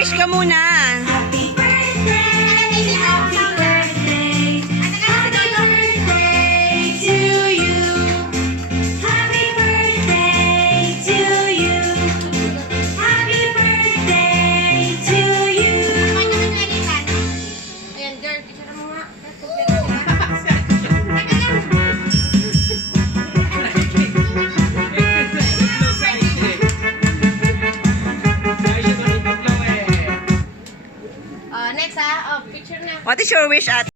Wish ka muna. Happy birthday, happy birthday, happy birthday to you. Happy birthday to you. Happy birthday to you. Ayan, girl, picture mo nga. Next picture na. What is your wish, ate?